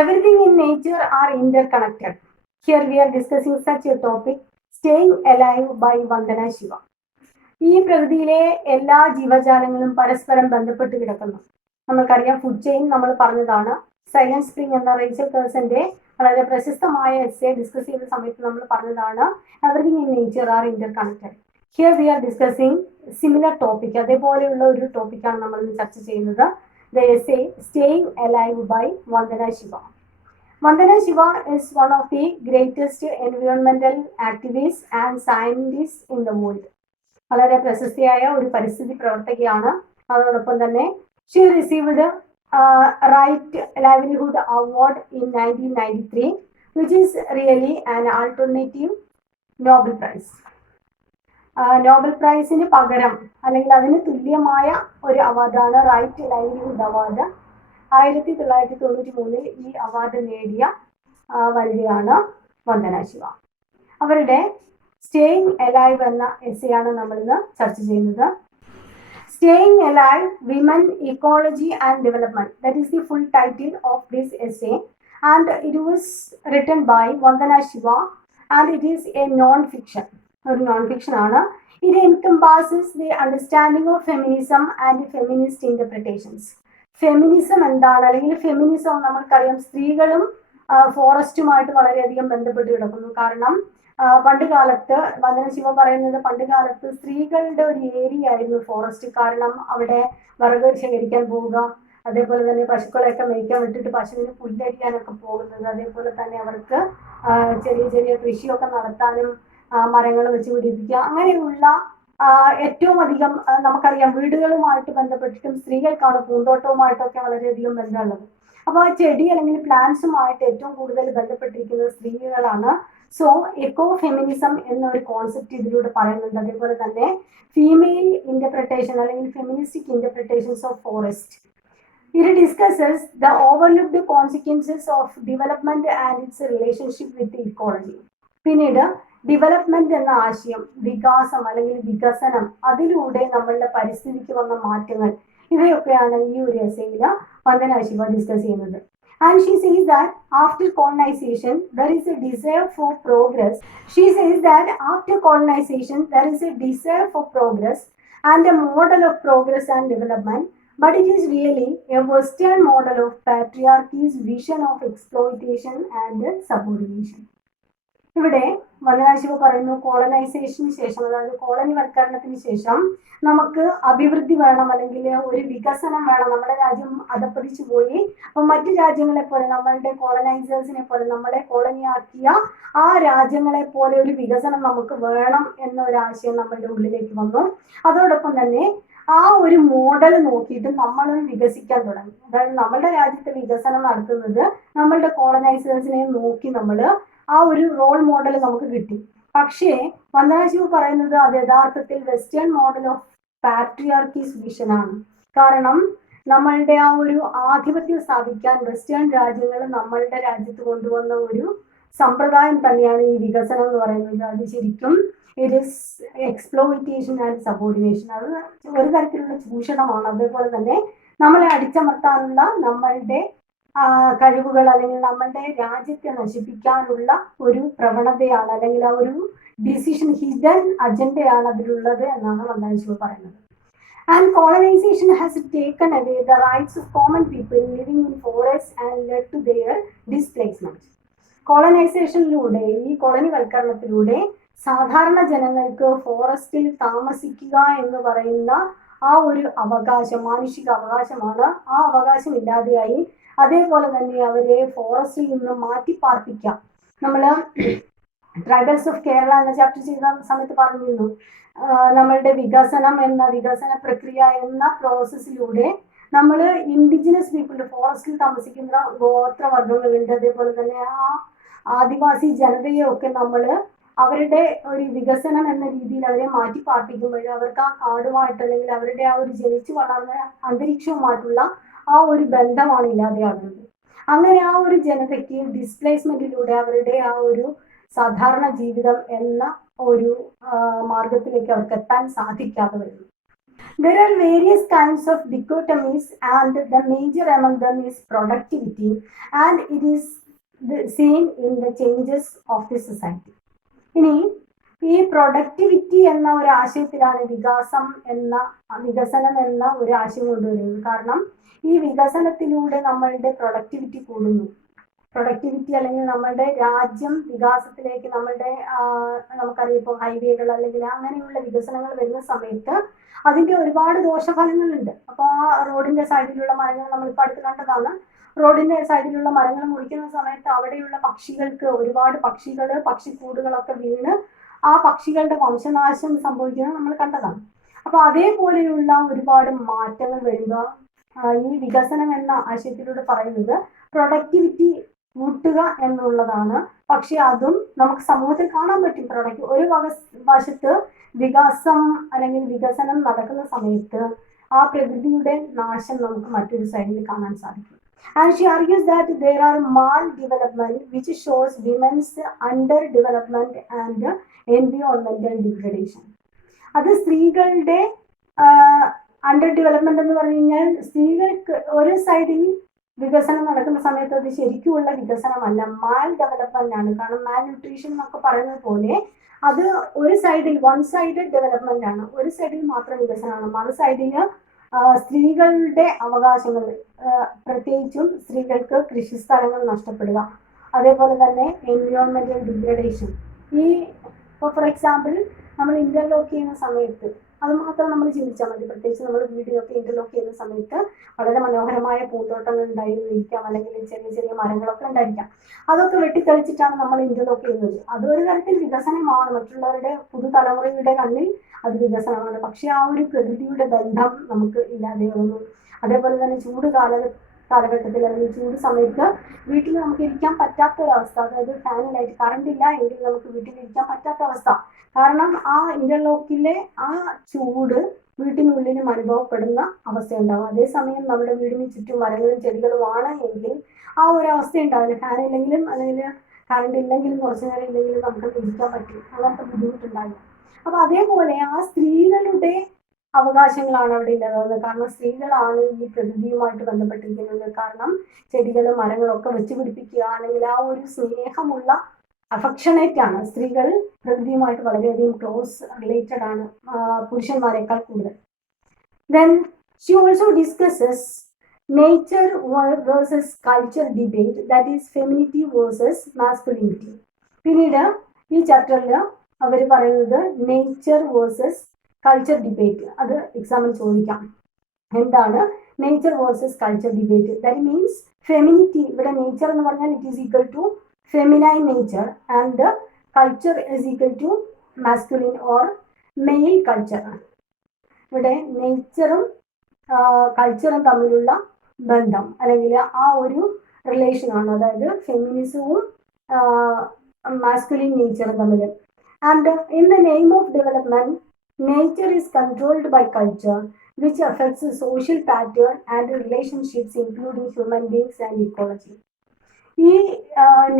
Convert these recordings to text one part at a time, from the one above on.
Everything in nature are interconnected. Here we are discussing such a topic, Staying Alive by Vandana Shiva. ഈ പ്രകൃതിയിലെ എല്ലാ ജീവജാലങ്ങളും പരസ്പരം ബന്ധപ്പെട്ട് കിടക്കുന്നു. നമ്മൾക്കറിയാം, ഫുഡ് ചെയിൻ നമ്മൾ പറഞ്ഞതാണ്. സൈലന്റ് സ്പ്രിംഗ് എന്ന റേച്ചൽ കേഴ്സന്റെ വളരെ പ്രശസ്തമായ എസ്സേ ഡിസ്കസ് ചെയ്ത സമയത്ത് നമ്മൾ പറഞ്ഞതാണ് everything in nature R Inter connected. Here we R discussing similar topic, അതേപോലെയുള്ള ഒരു ടോപ്പിക്കാണ് നമ്മൾ ഇന്ന് ചർച്ച ചെയ്യുന്നത്. The essay Staying Alive by Vandana Shiva. Vandana Shiva is one of the greatest environmental activists and scientists in the world. വളരെ പ്രശസ്തിയായ ഒരു പരിസ്ഥിതി പ്രവർത്തകയാണ്. അതോടൊപ്പം തന്നെ she received right livelihood award in 1993, which is really an alternative Nobel prize. Nobel പ്രൈസിന് പകരം അല്ലെങ്കിൽ അതിന് തുല്യമായ ഒരു അവാർഡാണ് റൈറ്റ് ലൈവ്ലിഹുഡ് അവാർഡ്. 1993 ഈ അവാർഡ് നേടിയ വനിതയാണ് വന്ദന ശിവ. അവരുടെ സ്റ്റേയിങ് അലൈവ് എന്ന എസ്സേയാണ് നമ്മളിന്ന് ചർച്ച ചെയ്യുന്നത്. Staying alive, women, ecology and development, that is the full title of this essay, and it was written by Vandana Shiva and it is a non fiction. ഒരു non fiction ആണ്. It encompasses the understanding of feminism and feminist interpretations. Feminism എന്താണ്, അല്ലെങ്കിൽ feminism നമ്മൾക്കറിയാം സ്ത്രീകളും ഫോറസ്റ്റുമായിട്ട് വളരെയധികം ബന്ധപ്പെട്ട് കിടക്കുന്നു. കാരണം പണ്ട് കാലത്ത് വന്ദന ശിവ പറയുന്നത് പണ്ട് കാലത്ത് സ്ത്രീകളുടെ ഒരു ഏരിയ ആയിരുന്നു ഫോറസ്റ്റ്. കാരണം അവിടെ വിറക് ശേഖരിക്കാൻ പോവുക, അതേപോലെ തന്നെ പശുക്കളെയൊക്കെ മേയ്ക്കാൻ വിട്ടിട്ട് പശുവിന് പുല്ലരിയാനൊക്കെ പോകുന്നത്, അതേപോലെ തന്നെ അവർക്ക് ചെറിയ ചെറിയ കൃഷിയൊക്കെ നടത്താനും മരങ്ങൾ വെച്ച് പിടിപ്പിക്കുക, അങ്ങനെയുള്ള ഏറ്റവും അധികം നമുക്കറിയാം വീടുകളുമായിട്ട് ബന്ധപ്പെട്ടിട്ടും സ്ത്രീകൾക്കാണ് പൂന്തോട്ടവുമായിട്ടൊക്കെ വളരെയധികം ബന്ധമുള്ളത്. അപ്പോൾ ആ ചെടി അല്ലെങ്കിൽ പ്ലാന്റ്സുമായിട്ട് ഏറ്റവും കൂടുതൽ ബന്ധപ്പെട്ടിരിക്കുന്നത് സ്ത്രീകളാണ്. സോ എക്കോ ഫെമിനിസം എന്നൊരു കോൺസെപ്റ്റ് ഇതിലൂടെ പറയുന്നുണ്ട്. അതേപോലെ തന്നെ ഫീമെയിൽ ഇന്റർപ്രിട്ടേഷൻ അല്ലെങ്കിൽ feministic interpretations of forest. It discusses the overlooked consequences of development and its relationship with ecology. പിന്നീട് ഡെവലപ്മെന്റ് എന്ന ആശയം, വികാസം അല്ലെങ്കിൽ വികസനം, അതിലൂടെ നമ്മളുടെ പരിസ്ഥിതിക്ക് വന്ന മാറ്റങ്ങൾ, ഇവയൊക്കെയാണ് ഈ ഒരു എസ്സേയിൽ വന്ദന ശിവ ഡിസ്കസ് ചെയ്യുന്നത്. And she says that after colonization there is a desire for progress. She says that after colonization there is a desire for progress and a model of progress and development, but it is really a Western model of patriarchy's vision of exploitation and subordination. ഇവിടെ വന്ദന ശിവ പറയുന്നു, കോളനൈസേഷന് ശേഷം, അതായത് കോളനിവൽക്കരണത്തിന് ശേഷം നമുക്ക് അഭിവൃദ്ധി വേണം, അല്ലെങ്കിൽ ഒരു വികസനം വേണം. നമ്മുടെ രാജ്യം അധപ്പതിച്ചു പോയി. അപ്പം മറ്റു രാജ്യങ്ങളെ പോലെ, നമ്മളുടെ കോളനൈസേഴ്സിനെ പോലെ, നമ്മളെ കോളനിയാക്കിയ ആ രാജ്യങ്ങളെ പോലെ ഒരു വികസനം നമുക്ക് വേണം എന്നൊരാശയം നമ്മളുടെ ഉള്ളിലേക്ക് വന്നു. അതോടൊപ്പം തന്നെ ആ ഒരു മോഡൽ നോക്കിയിട്ട് നമ്മളും വികസിക്കാൻ തുടങ്ങി. അതായത് നമ്മളുടെ രാജ്യത്തെ വികസനം നടത്തുന്നത് നമ്മളുടെ കോളനൈസേഴ്സിനെ നോക്കി നമ്മൾ ആ ഒരു റോൾ മോഡൽ നമുക്ക് കിട്ടി. പക്ഷേ വന്ദന ശിവ പറയുന്നത് അത് യഥാർത്ഥത്തിൽ വെസ്റ്റേൺ മോഡൽ ഓഫ് പാട്രിയാർക്കീസ് വിഷൻ ആണ്. കാരണം നമ്മളുടെ ആ ഒരു ആധിപത്യം സ്ഥാപിക്കാൻ വെസ്റ്റേൺ രാജ്യങ്ങൾ നമ്മളുടെ രാജ്യത്ത് കൊണ്ടുവന്ന ഒരു സമ്പ്രദായം തന്നെയാണ് ഈ വികസനം എന്ന് പറയുന്നത്. അത് ശരിക്കും it is exploitation and subordination. അത് ഒരു തരത്തിലുള്ള ചൂഷണമാണ്. അതേപോലെ തന്നെ നമ്മളെ അടിച്ചമർത്താനുള്ള നമ്മളുടെ കഴിവുകൾ അല്ലെങ്കിൽ നമ്മളുടെ രാജ്യത്തെ നശിപ്പിക്കാനുള്ള ഒരു പ്രവണതയാണ്, അല്ലെങ്കിൽ ആ ഒരു ഡിസിഷൻ, ഹിഡൻ അജണ്ടയാണ് അതിലുള്ളത് എന്നാണ് വന്ദന ശിവ പറയുന്നത്. And colonization has taken away the rights of common people living in forests and led to their displacement. കോളനൈസേഷനിലൂടെ, ഈ കോളനിവൽക്കരണത്തിലൂടെ സാധാരണ ജനങ്ങൾക്ക് ഫോറസ്റ്റിൽ താമസിക്കുക എന്ന് പറയുന്ന ആ ഒരു അവകാശം, മാനുഷിക അവകാശമാണ്, ആ അവകാശം ഇല്ലാതെയായി. അതേപോലെ തന്നെ അവരെ ഫോറസ്റ്റിൽ നിന്ന് മാറ്റി പാർപ്പിക്കാം. നമ്മൾ ട്രൈബൽസ് ഓഫ് കേരള എന്ന ചാപ്റ്റർ ചെയ്ത സമയത്ത് പറഞ്ഞിരുന്നു, നമ്മളുടെ വികസന പ്രക്രിയ എന്ന പ്രോസസ്സിലൂടെ നമ്മൾ ഇൻഡിജിനസ് പീപ്പിൾ, ഫോറസ്റ്റിൽ താമസിക്കുന്ന ഗോത്രവർഗങ്ങളുണ്ട്, അതേപോലെ തന്നെ ആ ആദിവാസി ജനതയെയൊക്കെ നമ്മൾ അവരുടെ ഒരു വികസനം എന്ന രീതിയിൽ അവരെ മാറ്റി പാർപ്പിക്കുമ്പോൾ അവർക്ക് ആ കാടുമായിട്ട് അല്ലെങ്കിൽ അവരുടെ ആ ഒരു ജനിച്ചു വളർന്ന അന്തരീക്ഷവുമായിട്ടുള്ള ആ ഒരു ബന്ധമാണ് ഇല്ലാതെയാകുന്നത്. അങ്ങനെ ആ ഒരു ജനതയ്ക്ക് ഡിസ്പ്ലേസ്മെന്റിലൂടെ അവരുടെ ആ ഒരു സാധാരണ ജീവിതം എന്ന ഒരു മാർഗത്തിലേക്ക് അവർക്ക് എത്താൻ സാധിക്കാതെ വരുന്നു. There are various kinds of dichotomies, and the major among them is productivity, and it is seen in the changes of the society. ഇനി ഈ പ്രൊഡക്ടിവിറ്റി എന്ന ഒരു ആശയത്തിലാണ് വികസനം എന്ന ഒരു ആശയം കൊണ്ടുവരുന്നത്. കാരണം ഈ വികസനത്തിലൂടെ നമ്മളുടെ പ്രൊഡക്ടിവിറ്റി കൂടുന്നു. പ്രൊഡക്ടിവിറ്റി അല്ലെങ്കിൽ നമ്മളുടെ രാജ്യം വികാസത്തിലേക്ക് നമുക്കറിയാം ഇപ്പോൾ ഹൈവേകൾ അല്ലെങ്കിൽ അങ്ങനെയുള്ള വികസനങ്ങൾ വരുന്ന സമയത്ത് അതിന്റെ ഒരുപാട് ദോഷഫലങ്ങളുണ്ട്. അപ്പോൾ ആ റോഡിന്റെ സൈഡിലുള്ള മരങ്ങൾ നമ്മളിപ്പോൾ അടുത്ത് കണ്ടതാണ്. റോഡിന്റെ സൈഡിലുള്ള മരങ്ങൾ മുറിക്കുന്ന സമയത്ത് അവിടെയുള്ള പക്ഷികൾക്ക് ഒരുപാട് പക്ഷിക്കൂടുകളൊക്കെ വീണ് ആ പക്ഷികളുടെ വംശനാശം സംഭവിക്കുന്നത് നമ്മൾ കണ്ടതാണ്. അപ്പോൾ അതേപോലെയുള്ള ഒരുപാട് മാറ്റങ്ങൾ വരുമ്പോൾ ഈ വികസനം എന്ന ആശയത്തിലൂടെ പറയുന്നത് പ്രൊഡക്ടിവിറ്റി കൂട്ടുക എന്നുള്ളതാണ്. പക്ഷെ അതും നമുക്ക് സമൂഹത്തിൽ കാണാൻ പറ്റും. ഒരു വശത്ത് വികസനം നടക്കുന്ന സമയത്ത് ആ പ്രകൃതിയുടെ നാശം നമുക്ക് മറ്റൊരു സൈഡിൽ കാണാൻ സാധിക്കും. And she argues that there are maldevelopment which shows women's underdevelopment and environmental degradation. അത് സ്ത്രീകളുടെ അണ്ടർ ഡെവലപ്മെന്റ് എന്ന് പറഞ്ഞു കഴിഞ്ഞാൽ സ്ത്രീകൾക്ക് ഒരു സൈഡിൽ വികസനം നടക്കുന്ന സമയത്ത് അത് ശരിക്കുമുള്ള വികസനമല്ല, മാൽ ഡെവലപ്മെന്റ് ആണ്. കാരണം മാൽ ന്യൂട്രീഷൻ എന്നൊക്കെ പറയുന്നത് പോലെ അത് ഒരു സൈഡിൽ വൺ സൈഡഡ് ഡെവലപ്മെന്റ് ആണ്. ഒരു സൈഡിൽ മാത്രം വികസനമാണ്. മറു സൈഡില് സ്ത്രീകളുടെ അവകാശങ്ങൾ, പ്രത്യേകിച്ചും സ്ത്രീകൾക്ക് കൃഷിസ്ഥലങ്ങൾ നഷ്ടപ്പെടുക, അതേപോലെ തന്നെ എൻവയോൺമെന്റൽ ഡിഗ്രഡേഷൻ. ഇപ്പോൾ ഫോർ എക്സാമ്പിൾ നമ്മൾ ഇന്റർലോക്ക് ചെയ്യുന്ന സമയത്ത് അത് മാത്രം നമ്മൾ ചിന്തിച്ചാൽ മതി. പ്രത്യേകിച്ച് നമ്മൾ വീടിനൊക്കെ ഇന്റർലോക്ക് ചെയ്യുന്ന സമയത്ത് വളരെ മനോഹരമായ പൂന്തോട്ടങ്ങൾ ഉണ്ടായിരിക്കാം, അല്ലെങ്കിൽ ചെറിയ ചെറിയ മരങ്ങളൊക്കെ ഉണ്ടായിരിക്കാം. അതൊക്കെ വെട്ടിത്തെളിച്ചിട്ടാണ് നമ്മൾ ഇന്റർലോക്ക് ചെയ്യുന്നത്. അതൊരു തരത്തിൽ വികസനമാണ്, മറ്റുള്ളവരുടെ പുതുതലമുറയുടെ കണ്ണിൽ അത് വികസനമാണ്. പക്ഷെ ആ ഒരു പ്രകൃതിയുടെ ബന്ധം നമുക്ക് ഇല്ലാതെയാകുന്നു. അതേപോലെ തന്നെ കാലഘട്ടത്തിൽ അല്ലെങ്കിൽ ചൂട് സമയത്ത് വീട്ടിൽ നമുക്ക് ഇരിക്കാൻ പറ്റാത്ത ഒരവസ്ഥ, അതായത് ഫാനിലായിട്ട് കറണ്ട് ഇല്ല എങ്കിൽ നമുക്ക് വീട്ടിൽ ഇരിക്കാൻ പറ്റാത്ത അവസ്ഥ. കാരണം ആ ഇന്റർലോക്കിലെ ആ ചൂട് വീട്ടിനുള്ളിലും അനുഭവപ്പെടുന്ന അവസ്ഥയുണ്ടാകും. അതേസമയം നമ്മുടെ വീടിന് ചുറ്റും മരങ്ങളും ചെടികളുമാണ് എങ്കിൽ ആ ഒരു അവസ്ഥ ഉണ്ടാവില്ല. ഫാൻ ഇല്ലെങ്കിലും അല്ലെങ്കിൽ കറണ്ട് ഇല്ലെങ്കിലും കുറച്ചു നേരം ഇല്ലെങ്കിലും നമുക്ക് ഇരിക്കാൻ പറ്റും, അങ്ങനത്തെ ബുദ്ധിമുട്ടുണ്ടാവില്ല. അപ്പൊ അതേപോലെ ആ സ്ത്രീകളുടെ അവകാശങ്ങളാണ് അവിടെ ഇല്ലാതാവുന്നത്. കാരണം സ്ത്രീകളാണ് ഈ പ്രകൃതിയുമായിട്ട് ബന്ധപ്പെട്ടിരിക്കുന്നത്. കാരണം ചെടികളും മരങ്ങളൊക്കെ വെച്ച് പിടിപ്പിക്കുക അല്ലെങ്കിൽ ആ ഒരു സ്നേഹമുള്ള അഫക്ഷനേറ്റ് ആണ്. സ്ത്രീകൾ പ്രകൃതിയുമായിട്ട് വളരെയധികം ക്ലോസ് റിലേറ്റഡ് ആണ് പുരുഷന്മാരെക്കാൾ കൂടുതൽ. Then she also discusses nature versus culture debate, that is femininity versus masculinity. പിന്നീട് ഈ ചാപ്റ്ററിൽ അവർ പറയുന്നത് നേച്ചർ വേഴ്സസ് കൾച്ചർ ഡിബേറ്റ്. അത് എക്സാമിൽ ചോദിക്കാം. എന്താണ് nature versus culture debate? That means femininity. ഇവിടെ നേച്ചർ എന്ന് പറഞ്ഞാൽ it is equal to feminine nature and culture is equal to masculine or male culture. ഇവിടെ നേച്ചറും കൾച്ചറും തമ്മിലുള്ള ബന്ധം അല്ലെങ്കിൽ ആ ഒരു റിലേഷനാണ്, അതായത് ഫെമിനിസവും മാസ്കുലിൻ നേച്ചറും തമ്മിൽ. And in the name of development nature is controlled by culture, which affects the social pattern and relationships including human beings and ecology. ഈ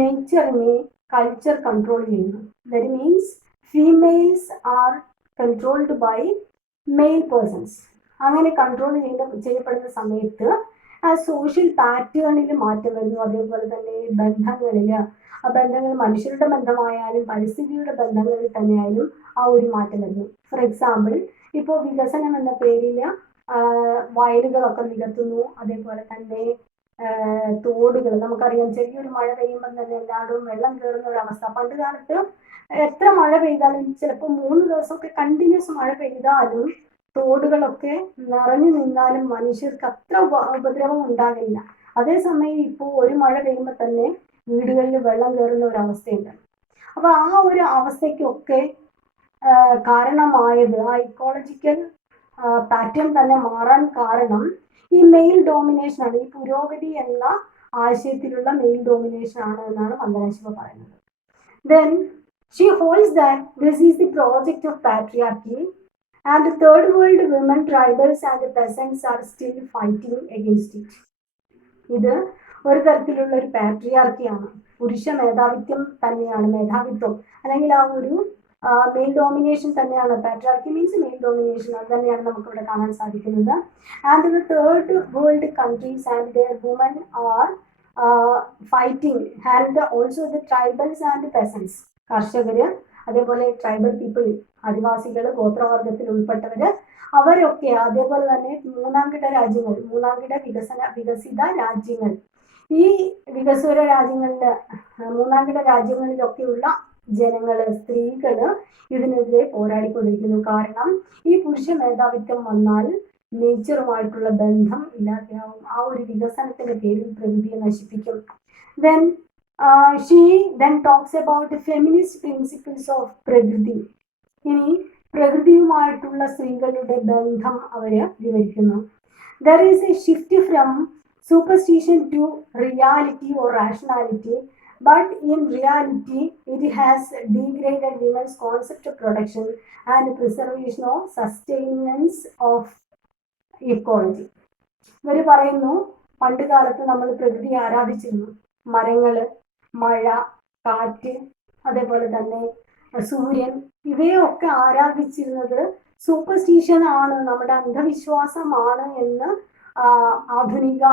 നേച്ചറിനെ കൾച്ചർ കൺട്രോൾ ചെയ്യുന്നു. That means females are controlled by male persons. അങ്ങനെ control ചെയ്യപ്പെടുന്ന സമയത്ത് ആ social പാറ്റേണിൽ മാറ്റം വരുന്നു. അതേപോലെ തന്നെ ബന്ധങ്ങളിൽ, ആ ബന്ധങ്ങൾ മനുഷ്യരുടെ ബന്ധമായാലും പരിസ്ഥിതിയുടെ ബന്ധങ്ങളിൽ തന്നെയായാലും ആ ഒരു മാറ്റം വരുന്നു. ഫോർ എക്സാമ്പിൾ ഇപ്പോൾ വികസനം എന്ന പേരിൽ വയലുകളൊക്കെ നികത്തുന്നു. അതേപോലെ തന്നെ തോടുകൾ, നമുക്കറിയാം ചെറിയൊരു മഴ പെയ്യുമ്പോൾ തന്നെ എല്ലായിടവും വെള്ളം കയറുന്ന ഒരു അവസ്ഥ. പണ്ട് കാലത്ത് എത്ര മഴ പെയ്താലും ചിലപ്പോൾ 3 ദിവസമൊക്കെ കണ്ടിന്യൂസ് മഴ പെയ്താലും തോടുകളൊക്കെ നിറഞ്ഞു നിന്നാലും മനുഷ്യർക്ക് അത്ര ഉപദ്രവം ഉണ്ടാകില്ല. അതേസമയം ഇപ്പോൾ ഒരു മഴ പെയ്യുമ്പോൾ തന്നെ വീടുകളിൽ വെള്ളം കയറുന്ന ഒരു അവസ്ഥയുണ്ട്. അപ്പൊ ആ ഒരു അവസ്ഥയ്ക്കൊക്കെ കാരണമായത് ആ ഇക്കോളജിക്കൽ പാറ്റേൺ തന്നെ മാറാൻ കാരണം ഈ മെയിൽ ഡോമിനേഷൻ ആണ്. ഈ പുരോഗതി എന്ന ആശയത്തിലുള്ള മെയിൽ ഡോമിനേഷൻ ആണ് എന്നാണ് വന്ദന ശിവ പറയുന്നത്. Then she holds that this is the project of patriarchy and third world women, tribals and peasants are still fighting against it. ഇത് ഒരു തരത്തിലുള്ള ഒരു പാട്രിയാർക്കിയാണ്, പുരുഷ മേധാവിത്വം തന്നെയാണ്. മേധാവിത്വം അല്ലെങ്കിൽ ആ ഒരു മെയിൽ ഡോമിനേഷൻ തന്നെയാണ്. പാട്രിയാർക്കി മീൻസ് മെയിൽ ഡോമിനേഷൻ, അത് തന്നെയാണ് നമുക്കിവിടെ കാണാൻ സാധിക്കുന്നത്. And the third world countries and their woman are fighting and also the tribals and പെസൻസ്, കർഷകര്, അതേപോലെ ട്രൈബൽ പീപ്പിൾ, ആദിവാസികൾ, ഗോത്രവർഗത്തിൽ ഉൾപ്പെട്ടവര്, അവരൊക്കെ, അതേപോലെ തന്നെ മൂന്നാംകിട വികസിത രാജ്യങ്ങൾ, ഈ വികസ്വര രാജ്യങ്ങളില്, മൂന്നാംകിട രാജ്യങ്ങളിലൊക്കെയുള്ള ജനങ്ങള്, സ്ത്രീകള് ഇതിനെതിരെ പോരാടിക്കൊണ്ടിരിക്കുന്നു. കാരണം ഈ പുരുഷ മേധാവിത്വം വന്നാൽ നേച്ചറുമായിട്ടുള്ള ബന്ധം ഇല്ലാതെയാവും. ആ ഒരു വികസനത്തിന്റെ പേരിൽ പ്രകൃതിയെ നശിപ്പിക്കും. Then she then talks about the feminist principles of പ്രകൃതി. ഇനി പ്രകൃതിയുമായിട്ടുള്ള സ്ത്രീകളുടെ ബന്ധം അവര് വിവരിക്കുന്നു. There is a shift from superstition to reality or rationality, but in reality it has degraded women's concept of production and preservation of sustenance of ecology. ഇവർ പറയുന്നു, പണ്ട് കാലത്ത് നമ്മൾ പ്രകൃതിയെ ആരാധിച്ചിരുന്നു. മരങ്ങള്, മഴ, കാറ്റ്, അതേപോലെ തന്നെ സൂര്യൻ, ഇവയൊക്കെ ആരാധിച്ചിരുന്നത് സൂപ്പർസ്റ്റിഷൻ ആണ്, നമ്മുടെ അന്ധവിശ്വാസമാണ് എന്ന് ആധുനിക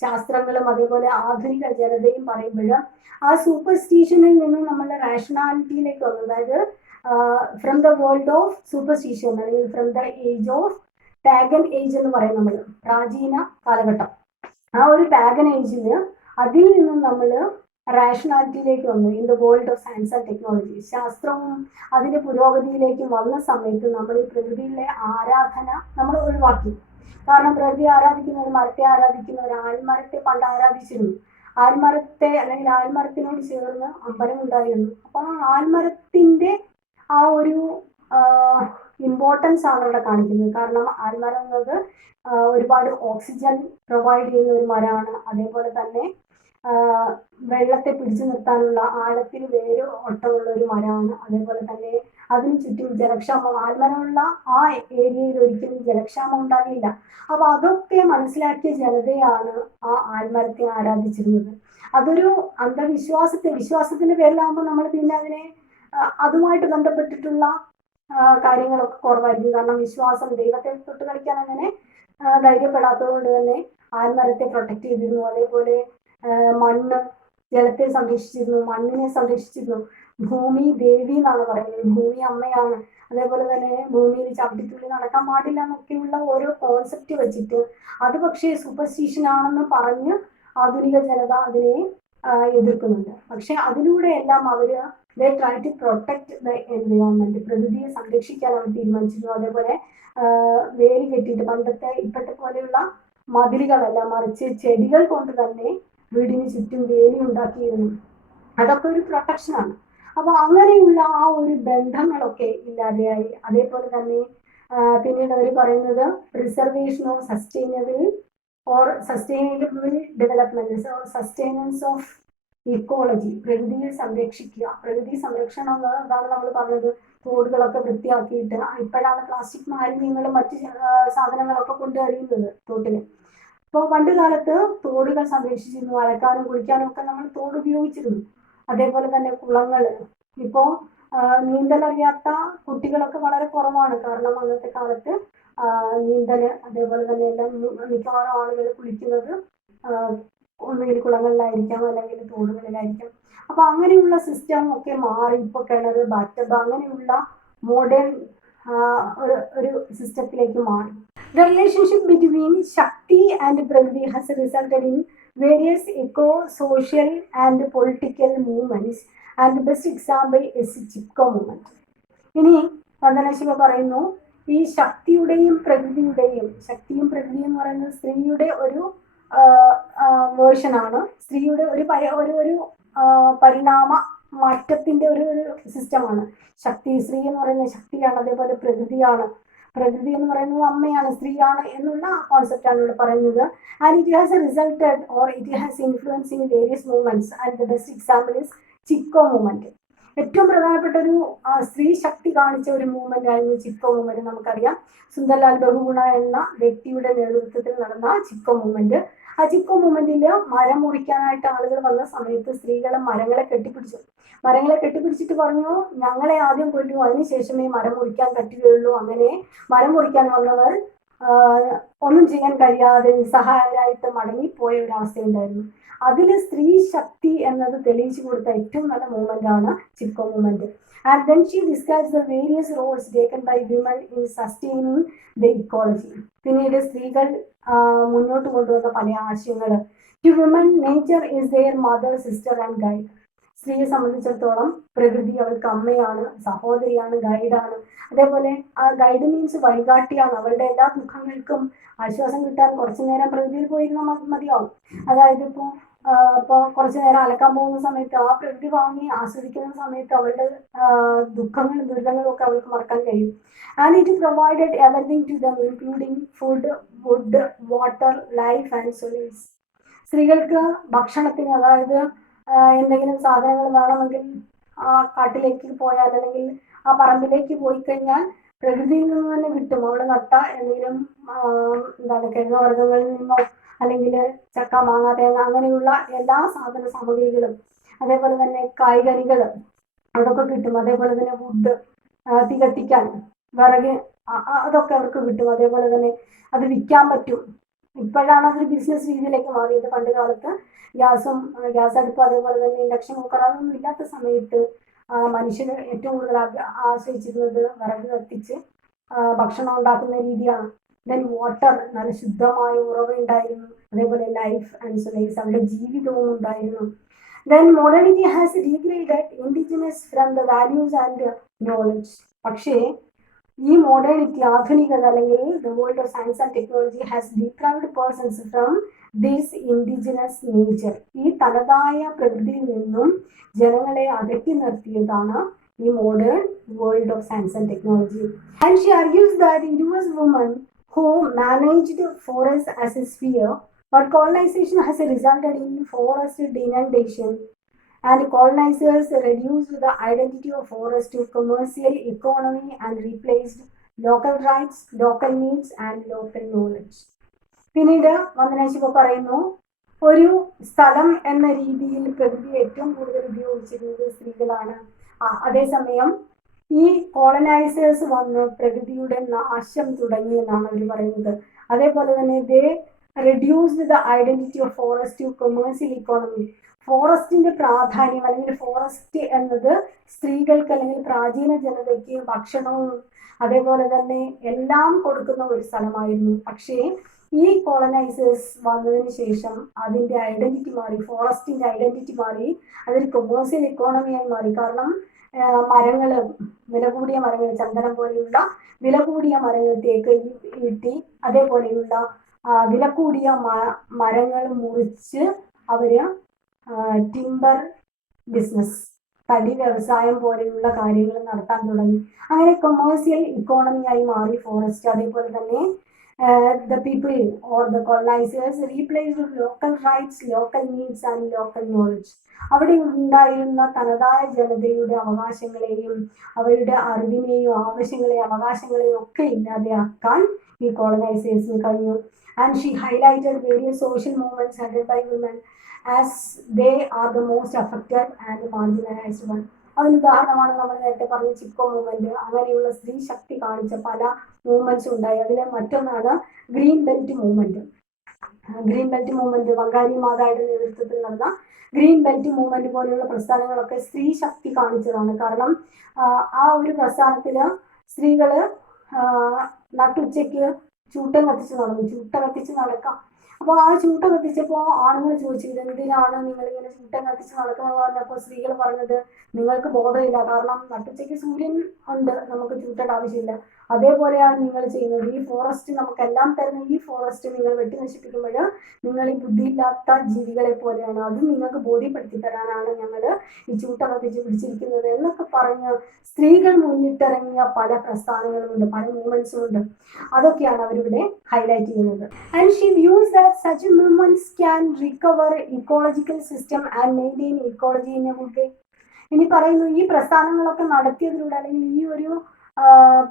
ശാസ്ത്രങ്ങളും അതേപോലെ ആധുനിക ജനതയും പറയുമ്പോൾ ആ സൂപ്പർസ്റ്റിഷനിൽ നിന്ന് നമ്മൾ റാഷണാലിറ്റിയിലേക്ക് വന്നു. അതായത് from the world of superstition, അല്ലെങ്കിൽ from the age of pagan age എന്ന് പറയും നമ്മൾ, പ്രാചീന കാലഘട്ടം. ആ ഒരു പാഗൻ ഏജിൽ അതിൽ നിന്നും നമ്മൾ റാഷണാലിറ്റിയിലേക്ക് വന്നു. In the world of science and technology, ശാസ്ത്രവും അതിന്റെ പുരോഗതിയിലേക്ക് വന്ന സമയത്ത് നമ്മൾ ഈ പ്രകൃതിയിലെ ആരാധന നമ്മൾ ഒഴിവാക്കി. കാരണം പ്രകൃതി ആരാധിക്കുന്ന ഒരു മരത്തെ ആരാധിക്കുന്ന ഒരു ആൽമരത്തെ പണ്ട് ആരാധിച്ചിരുന്നു. ആൽമരത്തെ അല്ലെങ്കിൽ ആൽമരത്തിനോട് ചേർന്ന് അമ്പലം ഉണ്ടായിരുന്നു. അപ്പൊ ആ ആൽമരത്തിന്റെ ആ ഒരു ഇമ്പോർട്ടൻസ് ആണ് ഇവിടെ കാണിക്കുന്നത്. കാരണം ആൽമരം എന്നത് ഒരുപാട് ഓക്സിജൻ പ്രൊവൈഡ് ചെയ്യുന്ന ഒരു മരമാണ്. അതേപോലെ തന്നെ വെള്ളത്തെ പിടിച്ചു നിർത്താനുള്ള ആഴത്തിൽ വേര് ഒട്ടമുള്ള ഒരു മരമാണ്. അതേപോലെ തന്നെ അതിന് ചുറ്റും ജലക്ഷാമം, ആൽമരമുള്ള ആ ഏരിയയിൽ ഒരിക്കലും ജലക്ഷാമം ഉണ്ടാകില്ല. അപ്പൊ അതൊക്കെ മനസ്സിലാക്കിയ ജനതയാണ് ആ ആൽമരത്തെ ആരാധിച്ചിരുന്നത്. അതൊരു വിശ്വാസത്തിന്റെ പേരിലാകുമ്പോൾ നമ്മൾ പിന്നെ അതിനെ അതുമായിട്ട് ബന്ധപ്പെട്ടിട്ടുള്ള കാര്യങ്ങളൊക്കെ കുറവായിരിക്കും. കാരണം വിശ്വാസം, ദൈവത്തെ തൊട്ട് കളിക്കാൻ അങ്ങനെ ധൈര്യപ്പെടാത്തത് കൊണ്ട് തന്നെ ആൽമരത്തെ പ്രൊട്ടക്ട് ചെയ്തിരുന്നു. അതേപോലെ മണ്ണ്, ജലത്തെ സംരക്ഷിച്ചിരുന്നു, മണ്ണിനെ സംരക്ഷിച്ചിരുന്നു. ഭൂമി ദേവി എന്നാണ് പറയുന്നത്, ഭൂമി അമ്മയാണ്. അതേപോലെ തന്നെ ഭൂമിയിൽ ചവിട്ടിത്തുള്ളി നടക്കാൻ പാടില്ല എന്നൊക്കെയുള്ള ഓരോ കോൺസെപ്റ്റ് വെച്ചിട്ട് അത് പക്ഷേ സൂപ്പർസ്റ്റിഷൻ ആണെന്ന് പറഞ്ഞ് ആധുനിക ജനത അതിനെ എതിർക്കുന്നുണ്ട്. പക്ഷെ അതിലൂടെ എല്ലാം അവര് they try to protect the environment, പ്രകൃതിയെ സംരക്ഷിക്കാൻ അവർ തീരുമാനിച്ചിരുന്നു. അതേപോലെ വേലി കെട്ടിയിട്ട്, ഇപ്പോഴത്തെ പോലെയുള്ള മതിലുകളല്ല, മറിച്ച് ചെടികൾ കൊണ്ട് തന്നെ വീടിന് ചുറ്റും വേലി ഉണ്ടാക്കിയിരുന്നു. അതൊക്കെ ഒരു പ്രൊട്ടക്ഷനാണ്. അപ്പൊ അങ്ങനെയുള്ള ആ ഒരു ബന്ധങ്ങളൊക്കെ ഇല്ലാതെയായി. അതേപോലെ തന്നെ പിന്നീട് അവർ പറയുന്നത് preservation of sustainable development, sustenance of ecology, പ്രകൃതിയെ സംരക്ഷിക്കുക. പ്രകൃതി സംരക്ഷണം എന്നതാണ് നമ്മൾ പറഞ്ഞത്. തോടുകളൊക്കെ വൃത്തിയാക്കിയിട്ട്, ഇപ്പോഴാണ് പ്ലാസ്റ്റിക് മാലിന്യങ്ങളും മറ്റ് സാധനങ്ങളൊക്കെ കൊണ്ടുവരുന്നത് തോട്ടില്. ഇപ്പോൾ പണ്ട് കാലത്ത് തോടുകൾ സംരക്ഷിച്ചിരുന്നു. അലക്കാനും കുളിക്കാനും ഒക്കെ നമ്മൾ തോട് ഉപയോഗിച്ചിരുന്നു. അതേപോലെ തന്നെ കുളങ്ങള്, ഇപ്പോൾ നീന്തലറിയാത്ത കുട്ടികളൊക്കെ വളരെ കുറവാണ്. കാരണം അന്നത്തെ കാലത്ത് നീന്തല്, അതേപോലെ തന്നെ എല്ലാം മിക്കവാറും ആളുകൾ കുളിക്കുന്നത് ഒന്നുകിൽ കുളങ്ങളിലായിരിക്കാം അല്ലെങ്കിൽ തോടുകളിലായിരിക്കാം. അപ്പൊ അങ്ങനെയുള്ള സിസ്റ്റം ഒക്കെ മാറി ഇപ്പൊ കിണറ്, ബാറ്റബ് അങ്ങനെയുള്ള മോഡേൺ ഒരു സിസ്റ്റത്തിലേക്ക് മാറി. The relationship between Shakti and Prakriti has resulted in various eco-social and political movements, and the best example is Chipko movement. ഇനി വന്ദനശിവ പറയുന്നു, ഈ ശക്തിയും പ്രകൃതിയും എന്ന് പറയുന്നത് സ്ത്രീയുടെ ഒരു വേർഷനാണ്. സ്ത്രീയുടെ ഒരു പരിണാമ മാറ്റത്തിന്റെ ഒരു സിസ്റ്റമാണ് ശക്തി. സ്ത്രീ എന്ന് പറയുന്നത് ശക്തിയാണ്, അതേപോലെ പ്രകൃതി എന്ന് പറയുന്നത് അമ്മയാണ്, സ്ത്രീയാണ് എന്നുള്ള കോൺസെപ്റ്റാണ് ഇവിടെ പറയുന്നത്. And it has resulted or it has influence in various movements and the best example is Chipko movement. ഏറ്റവും പ്രധാനപ്പെട്ട ഒരു സ്ത്രീ ശക്തി കാണിച്ച ഒരു മൂവ്മെന്റ് ആയിരുന്നു ചിപ്കോ മൂവ്മെന്റ്. നമുക്കറിയാം സുന്ദർലാൽ ബഹുഗുണ എന്ന വ്യക്തിയുടെ നേതൃത്വത്തിൽ നടന്ന ചിപ്കോ മൂവ്മെന്റ്. ആ ചിപ്കോ മൂവ്മെന്റിൽ മരം മുറിക്കാനായിട്ട് ആളുകൾ വന്ന സമയത്ത് സ്ത്രീകൾ മരങ്ങളെ കെട്ടിപ്പിടിച്ചിട്ട് പറഞ്ഞു, ഞങ്ങളെ ആദ്യം കൊല്ലൂ, അതിനുശേഷമേ മരം മുറിക്കാൻ പറ്റുകയുള്ളൂ. അങ്ങനെ മരം മുറിക്കാൻ വന്നവർ ഒന്നും ചെയ്യാൻ കഴിയാതെ നിസ്സഹായരായിട്ട് മടങ്ങിപ്പോയ ഒരു അവസ്ഥയുണ്ടായിരുന്നു. അതിൽ സ്ത്രീ ശക്തി എന്നത് തെളിയിച്ചു കൊടുത്ത ഏറ്റവും നല്ല മൂവ്മെന്റ് ആണ് Chipko movement. And then she describes the various roles taken by women in sustaining the ecology. പിന്നീട് സ്ത്രീകൾ മുന്നോട്ട് കൊണ്ടുവന്ന പല ആശയങ്ങൾ. To women, nature is their mother, sister and guide. സ്ത്രീയെ സംബന്ധിച്ചിടത്തോളം പ്രകൃതി അവൾക്ക് അമ്മയാണ്, സഹോദരിയാണ്, ഗൈഡാണ്. അതേപോലെ ആ ഗൈഡ് മീൻസ് വഴികാട്ടിയാണ്. അവളുടെ എല്ലാ ദുഃഖങ്ങൾക്കും ആശ്വാസം കിട്ടാൻ കുറച്ചു നേരം പ്രകൃതിയിൽ പോയിരുന്നാൽ മതിയാവും. അതായത് ഇപ്പോൾ കുറച്ചു നേരം അലക്കാൻ പോകുന്ന സമയത്ത് ആ പ്രകൃതി വാങ്ങി ആസ്വദിക്കുന്ന സമയത്ത് അവളുടെ ദുഃഖങ്ങളും ദുരിതങ്ങളും ഒക്കെ അവൾക്ക് മറക്കാൻ കഴിയും. And it provided everything to them, including food, wood, water, life and solace. സ്ത്രീകൾക്ക് ഭക്ഷണത്തിന്, അതായത് എന്തെങ്കിലും സാധനങ്ങൾ വേണമെങ്കിൽ ആ കാട്ടിലേക്ക് പോയാൽ അല്ലെങ്കിൽ ആ പറമ്പിലേക്ക് പോയി കഴിഞ്ഞാൽ പ്രകൃതിയിൽ നിന്ന് തന്നെ കിട്ടും. അവിടെ നട്ട എന്തെങ്കിലും കിഴങ്ങുവർഗ്ഗങ്ങളിൽ നിന്നോ അല്ലെങ്കിൽ ചക്ക, മാങ്ങ, തേങ്ങ അങ്ങനെയുള്ള എല്ലാ സാധന സാമഗ്രികളും, അതേപോലെ തന്നെ കായ്കനികൾ അതൊക്കെ കിട്ടും. അതേപോലെ തന്നെ വുഡ്, തീ കത്തിക്കാൻ വിറക്, അതൊക്കെ അവർക്ക് കിട്ടും. അതേപോലെ തന്നെ അത് വിൽക്കാൻ പറ്റും. ഇപ്പോഴാണ് അതൊരു ബിസിനസ് രീതിയിലേക്ക് മാറിയത്. പണ്ട് കാലത്ത് ഗ്യാസ് അടുപ്പ്, അതേപോലെ തന്നെ ഇൻഡക്ഷൻ കുക്കർ അതൊന്നും ഇല്ലാത്ത സമയത്ത് മനുഷ്യർ ഏറ്റവും കൂടുതൽ ആശ്രയിച്ചിരുന്നത് വിറക് കത്തിച്ച് ഭക്ഷണം ഉണ്ടാക്കുന്ന രീതിയാണ്. ദെൻ വാട്ടർ, നല്ല ശുദ്ധമായ ഉറവ ഉണ്ടായിരുന്നു. അതേപോലെ ലൈഫ് ആൻഡ് സൊലൈസ്, അവരുടെ ജീവിതവും ഉണ്ടായിരുന്നു. Then modernity has degraded indigenous from the values and knowledge. പക്ഷേ ഈ മോഡേണിറ്റി, ആധുനികത അല്ലെങ്കിൽ the world of science and technology has deprived persons from this indigenous nature. ഈ തനതായ പ്രകൃതിയിൽ നിന്നും ജനങ്ങളെ അകറ്റി നിർത്തിയതാണ് ഈ modern world of science and technology. And she argues that it was woman who managed forests as a sphere, but colonization has resulted in forest denudation, and colonizers reduced the identity of forest to commercial economy and replaced local rights, local needs and local knowledge. പിന്നീട് വന്ദനാശിവ പറയുന്നു, ഒരു സ്ഥലം എന്ന രീതിയിൽ പ്രകൃതി ഏറ്റവും കൂടുതൽ ഉപയോഗിച്ചിരുന്നത് സ്ത്രീകളാണ്. അതേസമയം ഈ കോളനൈസേഴ്സ് വന്ന് പ്രകൃതിയുടെ നാശം തുടങ്ങി എന്നാണ് അവർ പറയുന്നത്. അതേപോലെ തന്നെ they reduced the identity of forest to commercial economy. ഫോറസ്റ്റിന്റെ പ്രാധാന്യം അല്ലെങ്കിൽ ഫോറസ്റ്റ് എന്നത് സ്ത്രീകൾക്ക് അല്ലെങ്കിൽ പ്രാചീന ജനതയ്ക്ക് ഭക്ഷണവും അതേപോലെ തന്നെ എല്ലാം കൊടുക്കുന്ന ഒരു സ്ഥലമായിരുന്നു. പക്ഷേ ഈ കോളനൈസേഴ്സ് വന്നതിന് ശേഷം അതിന്റെ ഐഡന്റിറ്റി മാറി, ഫോറസ്റ്റിന്റെ ഐഡന്റിറ്റി മാറി, അതൊരു കൊമേഴ്സ്യൽ ഇക്കോണമിയായി മാറി. കാരണം മരങ്ങൾ, വില കൂടിയ മരങ്ങൾ, ചന്ദനം പോലെയുള്ള വില കൂടിയ മരങ്ങൾ, തേക്ക്, ഈട്ടി, അതേപോലെയുള്ള വില കൂടിയ മരങ്ങൾ മുറിച്ച് അവര് ടിമ്പർ ബിസിനസ്, തടി വ്യവസായം പോലെയുള്ള കാര്യങ്ങൾ നടത്താൻ തുടങ്ങി. അങ്ങനെ കൊമേഴ്സ്യൽ ഇക്കോണമിയായി മാറി ഫോറസ്റ്റ്. അതേപോലെ തന്നെ the people or the colonizers replaced local rights, local needs and local knowledge. അവിടെ ഉണ്ടായിരുന്ന തനതായ ജനതയുടെ അവകാശങ്ങളെയും അവരുടെ അറിവിനെയും ആവശ്യങ്ങളെയും അവകാശങ്ങളെയും ഒക്കെ ഇല്ലാതെയാക്കാൻ ഈ കോളനൈസേഴ്സിന് കഴിഞ്ഞു. And she highlighted various social movements headed by women as they are the most affected and marginalised one. അതിന് ഉദാഹരണമാണ് നമ്മൾ നേരത്തെ പറഞ്ഞ ചിപ്കോ മൂവ്മെന്റ്. അങ്ങനെയുള്ള സ്ത്രീ ശക്തി കാണിച്ച പല മൂവ്മെന്റ്സ് ഉണ്ടായി. അതിലെ മറ്റൊന്നാണ് green belt movement. Green belt movement Wangari മാതായുടെ നേതൃത്വത്തിൽ നടന്ന ഗ്രീൻ ബെൽറ്റ് മൂവ്മെന്റ് പോലെയുള്ള പ്രസ്ഥാനങ്ങളൊക്കെ സ്ത്രീ ശക്തി കാണിച്ചതാണ്. കാരണം ആ ഒരു പ്രസ്ഥാനത്തില് സ്ത്രീകള് നട്ടുച്ചയ്ക്ക് ചൂട്ട കത്തിച്ച് നടക്കാം. അപ്പോൾ ആ ചൂട്ട കത്തിച്ചപ്പോൾ ആണുങ്ങൾ ചോദിച്ചു, ഇതെന്തിനാണ് നിങ്ങളിങ്ങനെ ചൂട്ട കത്തിച്ച് നടക്കുന്നത് പറഞ്ഞപ്പോൾ സ്ത്രീകൾ പറഞ്ഞത്, നിങ്ങൾക്ക് ബോധമില്ല, കാരണം നട്ടുച്ചയ്ക്ക് സൂര്യൻ ഉണ്ട്, നമുക്ക് ചൂട്ടയുടെ ആവശ്യമില്ല. അതേപോലെയാണ് നിങ്ങൾ ചെയ്യുന്നത്. ഈ ഫോറസ്റ്റ് നമുക്കെല്ലാം തരുന്ന ഈ ഫോറസ്റ്റ് നിങ്ങൾ വെട്ടി നശിപ്പിക്കുമ്പോൾ നിങ്ങൾ ഈ ബുദ്ധിയില്ലാത്ത ജീവികളെ പോലെയാണ്. അത് നിങ്ങൾക്ക് ബോധ്യപ്പെടുത്തി തരാനാണ് ഞങ്ങൾ ഈ ചൂട്ട കത്തിച്ച് പിടിച്ചിരിക്കുന്നത് എന്നൊക്കെ പറഞ്ഞ് സ്ത്രീകൾ മുന്നിട്ടിറങ്ങിയ പല പ്രസ്ഥാനങ്ങളുമുണ്ട്, പല മൂവ്മെന്റ്സും ഉണ്ട്. അതൊക്കെയാണ് അവരിവിടെ ഹൈലൈറ്റ് ചെയ്യുന്നത്. And she views that such movements can recover ecological system and maintain ecology in a good way. ഇനി പറയുന്നു, ഈ പ്രസ്ഥാനങ്ങളൊക്കെ നടത്തിയതിലൂടെ അല്ലെങ്കിൽ ഈ ഒരു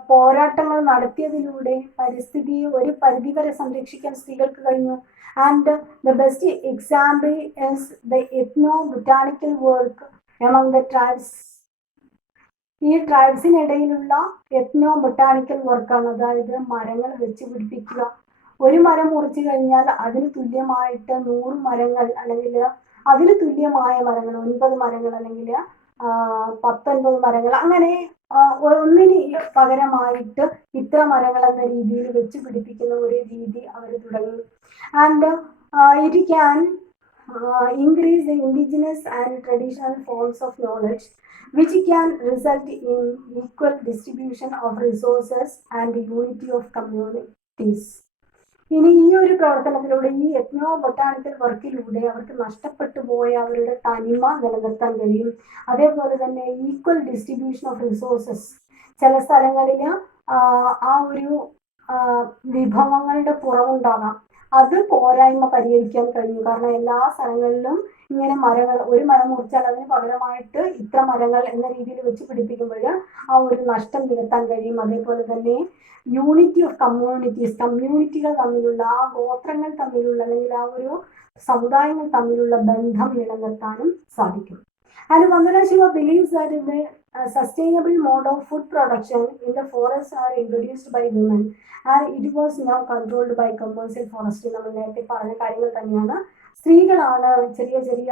പോരാട്ടങ്ങൾ നടത്തിയതിലൂടെ പരിസ്ഥിതിയെ ഒരു പരിധിവരെ സംരക്ഷിക്കാൻ സ്ത്രീകൾക്ക് കഴിഞ്ഞു. And the best example is the ethnobotanical work among the tribes. ഈ ട്രൈബ്സിനിടയിലുള്ള എത്നോ ബൊട്ടാണിക്കൽ വർക്കാണ്, അതായത് മരങ്ങൾ വെച്ച് പിടിപ്പിക്കുക. ഒരു മരം മുറിച്ചു കഴിഞ്ഞാൽ അതിന് തുല്യമായിട്ട് 100 മരങ്ങൾ അല്ലെങ്കിൽ അതിന് തുല്യമായ മരങ്ങൾ 9 മരങ്ങൾ അല്ലെങ്കിൽ 19 മരങ്ങൾ അങ്ങനെ ഒന്നിന് പകരമായിട്ട് ഇത്ര മരങ്ങൾ എന്ന രീതിയിൽ വെച്ച് പിടിപ്പിക്കുന്ന ഒരു രീതി അവർ തുടങ്ങി. And it can increase the indigenous and traditional forms of knowledge, which can result in equal distribution of resources and unity of communities. ഇനി ഈ ഒരു പ്രവർത്തനത്തിലൂടെ, ഈ എത്നോ ബൊട്ടാണിക്കൽ വർക്കിലൂടെ അവർക്ക് നഷ്ടപ്പെട്ടു പോയ അവരുടെ തനിമ നിലനിർത്താൻ കഴിയും. അതേപോലെ തന്നെ ഈക്വൽ ഡിസ്ട്രിബ്യൂഷൻ ഓഫ് റിസോഴ്സസ്, ചില സ്ഥലങ്ങളിൽ ആ ഒരു വിഭവങ്ങളുടെ കുറവുണ്ടാകാം, അത് പോരായ്മ പരിഹരിക്കാൻ കഴിഞ്ഞു. കാരണം എല്ലാ സ്ഥലങ്ങളിലും ഇങ്ങനെ മരങ്ങൾ, ഒരു മരം മുറിച്ചാൽ അതിന് പകരമായിട്ട് ഇത്ര മരങ്ങൾ എന്ന രീതിയിൽ വെച്ച് പിടിപ്പിക്കുമ്പോൾ ആ ഒരു നഷ്ടം നികത്താൻ കഴിയും. അതേപോലെ തന്നെ യൂണിറ്റി ഓഫ് കമ്മ്യൂണിറ്റീസ്, കമ്മ്യൂണിറ്റികൾ തമ്മിലുള്ള, ആ ഗോത്രങ്ങൾ തമ്മിലുള്ള അല്ലെങ്കിൽ ആ ഒരു സമുദായങ്ങൾ തമ്മിലുള്ള ബന്ധം നിലനിർത്താനും സാധിക്കും. And Vandana Shiva believes that the sustainable mode of food production in the forests are introduced by women and it was now controlled by commercial forestry. നമ്മൾ നേരത്തെ പറഞ്ഞ കാര്യങ്ങൾ തന്നെയാണ്. സ്ത്രീകളാണ് ചെറിയ ചെറിയ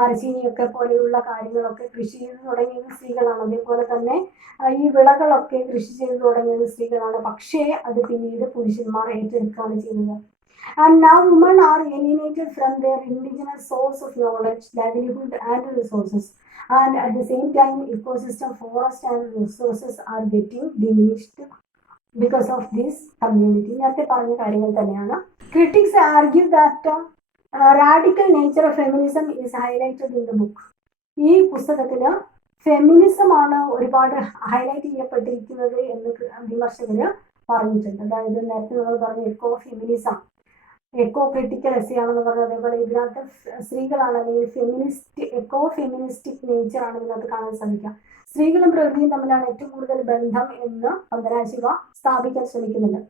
മരച്ചീനിയൊക്കെ പോലെയുള്ള കാര്യങ്ങളൊക്കെ കൃഷി ചെയ്ത് തുടങ്ങിയത് സ്ത്രീകളാണ്. അതേപോലെ തന്നെ ഈ വിളകളൊക്കെ കൃഷി ചെയ്ത് തുടങ്ങിയത് സ്ത്രീകളാണ്. പക്ഷേ അത് പിന്നീട് പുരുഷന്മാർ ഏറ്റെടുക്കുകയാണ് ചെയ്യുന്നത്. And now women are alienated from their indigenous source of knowledge, livelihood and resources. And at the same time, ecosystem, forest and resources are getting diminished because of this community. നേരത്തെ പറഞ്ഞ കാര്യങ്ങൾ തന്നെയാണ്. Critics argue that radical nature of feminism is highlighted in the book. ഈ പുസ്തകത്തിൽ ഫെമിനിസമാണ് ഒരുപാട് highlight ചെയ്യപ്പെട്ടിരിക്കുന്നത് എന്ന് വിമർശകർ പറഞ്ഞിട്ടുണ്ട്. അതായത് നേരത്തെ നമ്മൾ പറഞ്ഞ എക്കോ ഫെമിനിസം, എക്കോ ക്രിട്ടിക്കൽ എസ് ആണെന്ന് പറഞ്ഞത്. അതേപോലെ ഇതിനകത്ത് സ്ത്രീകളാണ് അല്ലെങ്കിൽ ഫെമിനിസ്റ്റ്, എക്കോ ഫെമിനിസ്റ്റിക് നേച്ചർ ആണ് ഇതിനകത്ത് കാണാൻ സാധിക്കുക. സ്ത്രീകളും പ്രകൃതിയും തമ്മിലാണ് ഏറ്റവും കൂടുതൽ ബന്ധം എന്ന് വന്ദന ശിവ സ്ഥാപിക്കാൻ ശ്രമിക്കുന്നുണ്ട്.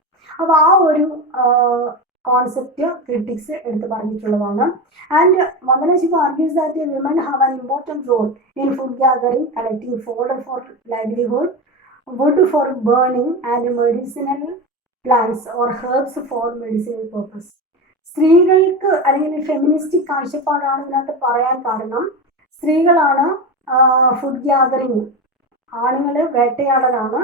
അപ്പോൾ ആ ഒരു കോൺസെപ്റ്റ് ക്രിട്ടിക്സ് എടുത്ത് പറഞ്ഞിട്ടുള്ളതാണ്. And Vandana Shiva argues that women have an important role in food gathering, collecting fodder for livelihood, wood for burning and medicinal plants or herbs for medicinal purpose. സ്ത്രീകൾക്ക് അല്ലെങ്കിൽ ഫെമിനിസ്റ്റിക് കാഴ്ചപ്പാടാണ് ഇതിനകത്ത് പറയാൻ കാരണം. സ്ത്രീകളാണ് ഫുഡ് ഗ്യാദറിങ്, ആണുങ്ങൾ വേട്ടയാടലാണ്.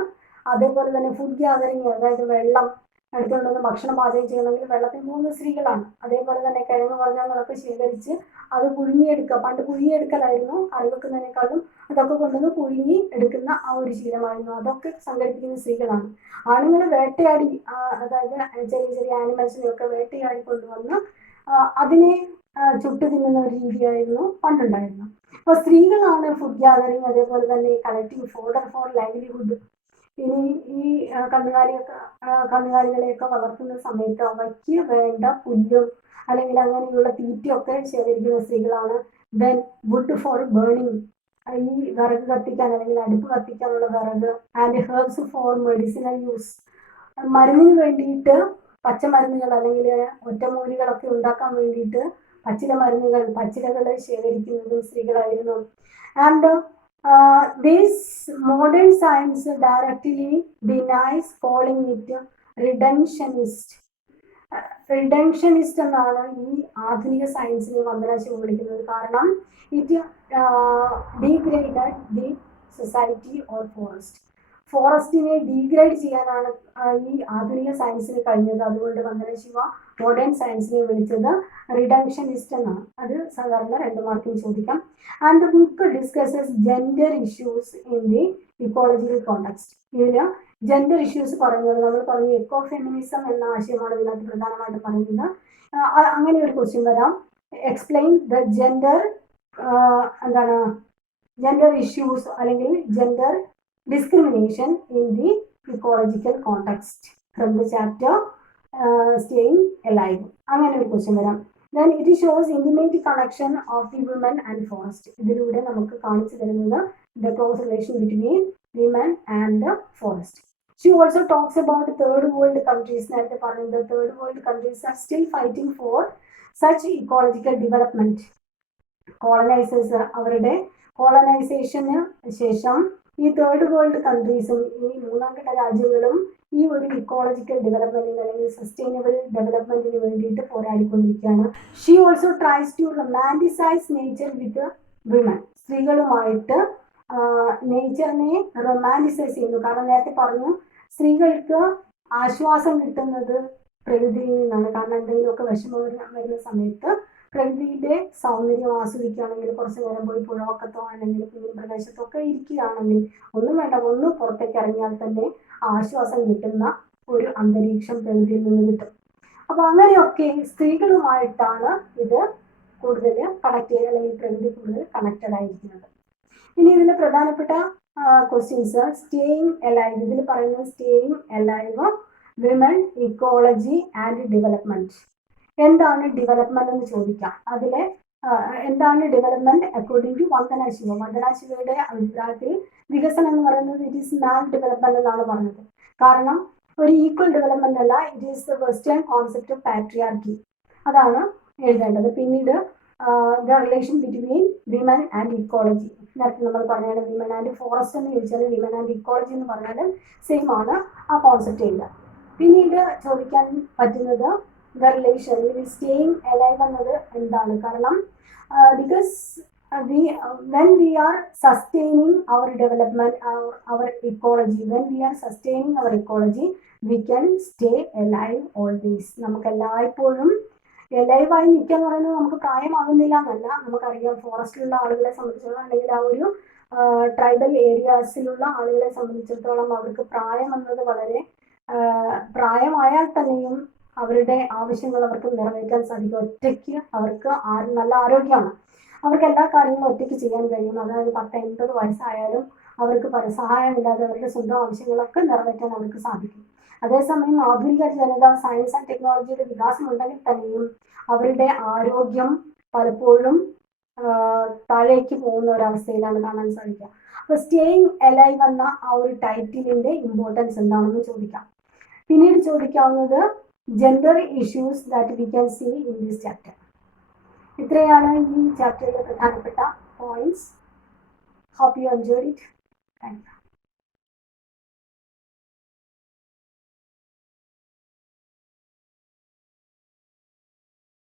അതേപോലെ തന്നെ ഫുഡ് ഗ്യാദറിങ്, അതായത് വെള്ളം എടുത്തുകൊണ്ടുവന്ന് ഭക്ഷണം പാചകം ചെയ്യണമെങ്കിൽ വെള്ളത്തിൽ പോകുന്ന സ്ത്രീകളാണ്. അതേപോലെ തന്നെ കിഴങ്ങ് വർഗ്ഗങ്ങളൊക്കെ ശേഖരിച്ച് അത് പുഴുങ്ങിയെടുക്കുക, പണ്ട് പുഴുങ്ങിയെടുക്കലായിരുന്നു കറി വെക്കുന്നതിനേക്കാളും, അതൊക്കെ കൊണ്ടുവന്ന് പുഴുങ്ങി എടുക്കുന്ന ആ ഒരു ശീലമായിരുന്നു. അതൊക്കെ സംഘടിപ്പിക്കുന്ന സ്ത്രീകളാണ്. ആണുങ്ങൾ വേട്ടയാടി, അതായത് ചെറിയ ചെറിയ ആനിമൽസിനെയൊക്കെ വേട്ടയാടി കൊണ്ടുവന്ന് അതിനെ ചുട്ടു തിന്നുന്ന ഒരു രീതിയായിരുന്നു പണ്ടുണ്ടായിരുന്നത്. അപ്പോൾ സ്ത്രീകളാണ് ഫുഡ് ഗ്യാദറിങ്, അതേപോലെ തന്നെ കളക്ടിങ് ഫോഡർ ഫോർ ലൈവ്ലിഹുഡ്. ഇനി ഈ കന്നുകാലികളെയൊക്കെ വളർത്തുന്ന സമയത്ത് അവയ്ക്ക് വേണ്ട പുല്ലും അല്ലെങ്കിൽ അങ്ങനെയുള്ള തീറ്റയൊക്കെ ശേഖരിക്കുന്ന സ്ത്രീകളാണ്. ദെൻ വുഡ് ഫോർ ബേണിംഗ്, ഈ വിറക് കത്തിക്കാൻ അല്ലെങ്കിൽ അടുപ്പ് കത്തിക്കാനുള്ള വിറക്. And herbs for medicinal use, മരുന്നിന് വേണ്ടിയിട്ട് പച്ചമരുന്നുകൾ അല്ലെങ്കിൽ ഒറ്റമൂലികളൊക്കെ ഉണ്ടാക്കാൻ വേണ്ടിയിട്ട് പച്ചിലകൾ ശേഖരിക്കുന്നതും സ്ത്രീകളായിരുന്നു. And this modern science directly denies calling it reductionist. Reductionist എന്നാണ് ഈ ആധുനിക സയൻസിനെ വന്ദന ശിവ വിളിക്കുന്നത്. കാരണം it degraded the society or ഫോറസ്റ്റിനെ ഡീഗ്രേഡ് ചെയ്യാനാണ് ഈ ആധുനിക സയൻസിന് കഴിഞ്ഞത്. അതുകൊണ്ട് വന്ദന ശിവ മോഡേൺ സയൻസിനെ വിളിച്ചത് റിഡക്ഷനിസ്റ്റ് എന്നാണ്. അത് സാധാരണ 2 മാർക്കിന് ചോദിക്കാം. And the book discusses gender issues in the ecological context. ഇതിന് ജെൻഡർ ഇഷ്യൂസ് പറയുന്നത് നമ്മൾ പറഞ്ഞു എക്കോ ഫെമിനിസം എന്ന ആശയമാണ് ഇതിനകത്ത് പ്രധാനമായിട്ടും പറയുന്നത്. അങ്ങനെ ഒരു ക്വസ്റ്റ്യൻ വരാം, എക്സ്പ്ലെയിൻ ദ ജെൻഡർ ഇഷ്യൂസ് അല്ലെങ്കിൽ gender discrimination in the ecological context from the chapter staying alive. അങ്ങനെ ഒരു ക്വസ്റ്റ്യൻ വരാം. Then it shows intimate connection of the women and forest. ഇതിലൂടെ നമുക്ക് കാണിച്ചു തരുന്നത് the close relation between women and the forest. She also talks about third world countries. നേരത്തെ പറഞ്ഞത് third world countries are still fighting for such ecological development. Colonisers അവരുടെ കോളനൈസേഷന് ശേഷം ഈ third world കൺട്രീസും ഈ മൂന്നാം ഘട്ട രാജ്യങ്ങളും ഈ ഒരു ഇക്കോളജിക്കൽ ഡെവലപ്മെന്റിന് അല്ലെങ്കിൽ സസ്റ്റൈനബിൾ ഡെവലപ്മെന്റിന് വേണ്ടിയിട്ട് പോരാടിക്കൊണ്ടിരിക്കുകയാണ്. She also tries to romanticise nature with women. സ്ത്രീകളുമായിട്ട് നേച്ചറിനെ റൊമാൻറ്റിസൈസ് ചെയ്യുന്നു. കാരണം നേരത്തെ പറഞ്ഞു സ്ത്രീകൾക്ക് ആശ്വാസം കിട്ടുന്നത് പ്രകൃതിയിൽ നിന്നാണ്. കാരണം എന്തെങ്കിലുമൊക്കെ വിഷമം വരുന്ന സമയത്ത് പ്രകൃതിയുടെ സൗന്ദര്യം ആസ്വദിക്കുകയാണെങ്കിൽ, കുറച്ച് നേരം പോയി പുഴവക്കത്തോ അല്ലെങ്കിൽ കുഞ്ഞു പ്രദേശത്തോ ഒക്കെ ഇരിക്കുകയാണെങ്കിൽ, ഒന്നും വേണ്ട, ഒന്ന് പുറത്തേക്ക് ഇറങ്ങിയാൽ തന്നെ ആശ്വാസം കിട്ടുന്ന ഒരു അന്തരീക്ഷം പ്രകൃതിയിൽ നിന്ന് കിട്ടും. അപ്പൊ അങ്ങനെയൊക്കെ സ്ത്രീകളുമായിട്ടാണ് ഇത് കൂടുതൽ കണക്ട് ചെയ്യുക, അല്ലെങ്കിൽ പ്രകൃതി കൂടുതൽ കണക്റ്റഡ് ആയിരിക്കുന്നത്. ഇനി ഇതിൽ പ്രധാനപ്പെട്ട ക്വസ്റ്റ്യൻസ്, സ്റ്റേയിങ് എലൈവ്. ഇതിൽ പറയുന്നത് staying alive, women, ecology and development. എന്താണ് ഡെവലപ്മെന്റ് എന്ന് ചോദിക്കാം. അതിലെ എന്താണ് development according to Vandana Shiva. Vandana ശിവയുടെ അഭിപ്രായത്തിൽ വികസനം എന്ന് പറയുന്നത് ഇറ്റ് ഈസ് മാൽ ഡെവലപ്മെന്റ് എന്നാണ് പറഞ്ഞത്. കാരണം ഒരു ഈക്വൽ ഡെവലപ്മെന്റ് അല്ല, it is the western concept of patriarchy. അതാണ് എഴുതേണ്ടത്. പിന്നീട് the relation between women and ecology. നേരത്തെ നമ്മൾ പറഞ്ഞാൽ വിമൻ ആൻഡ് ഫോറസ്റ്റ് എന്ന് ചോദിച്ചാൽ വിമൻ ആൻഡ് ഇക്കോളജി എന്ന് പറഞ്ഞാൽ സെയിം ആണ്, ആ കോൺസെപ്റ്റ് എഴുതുക. പിന്നീട് ചോദിക്കാൻ പറ്റുന്നത് ദ റിലേഷൻ, സ്റ്റേയിങ് എലൈവ് എന്നത് എന്താണ്. കാരണം because when we are sustaining our development, our ecology, when we are sustaining our ecology, we can stay alive always. നമുക്ക് എല്ലായ്പ്പോഴും ലൈവായി നിൽക്കുക എന്ന് പറയുന്നത് നമുക്ക് പ്രായമാകുന്നില്ല എന്നല്ല. നമുക്കറിയാം ഫോറസ്റ്റിലുള്ള ആളുകളെ സംബന്ധിച്ചിടത്തോളം, അല്ലെങ്കിൽ ആ ഒരു ട്രൈബൽ ഏരിയാസിലുള്ള ആളുകളെ സംബന്ധിച്ചിടത്തോളം അവർക്ക് പ്രായം എന്നത് വളരെ പ്രായമായാൽ തന്നെയും അവരുടെ ആവശ്യങ്ങൾ അവർക്ക് നിറവേറ്റാൻ സാധിക്കും. ഒറ്റയ്ക്ക് അവർക്ക് നല്ല ആരോഗ്യമാണ്, അവർക്ക് എല്ലാ കാര്യങ്ങളും ഒറ്റയ്ക്ക് ചെയ്യാൻ കഴിയും. അതായത് 10-80 വയസ്സായാലും അവർക്ക് പരസഹായമില്ലാതെ അവരുടെ സ്വന്തം ആവശ്യങ്ങളൊക്കെ നിറവേറ്റാൻ അവർക്ക് സാധിക്കും. അതേസമയം ആധുനിക ജനത, സയൻസ് ആൻഡ് ടെക്നോളജിയുടെ വികാസം ഉണ്ടെങ്കിൽ തന്നെയും അവരുടെ ആരോഗ്യം പലപ്പോഴും താഴേക്ക് പോകുന്ന ഒരവസ്ഥയിലാണ് കാണാൻ സാധിക്കുക. അപ്പോൾ സ്റ്റേയിങ് എലൈവ് എന്ന ആ ഒരു ടൈറ്റിലിന്റെ ഇമ്പോർട്ടൻസ് എന്താണെന്ന് ചോദിക്കാം. പിന്നീട് ചോദിക്കാവുന്നത് gender issues that we can see in this chapter. ഇത്രയാണ് ഈ ചാപ്റ്ററിലെ പ്രധാനപ്പെട്ട points. Hope you enjoyed it. Thank U.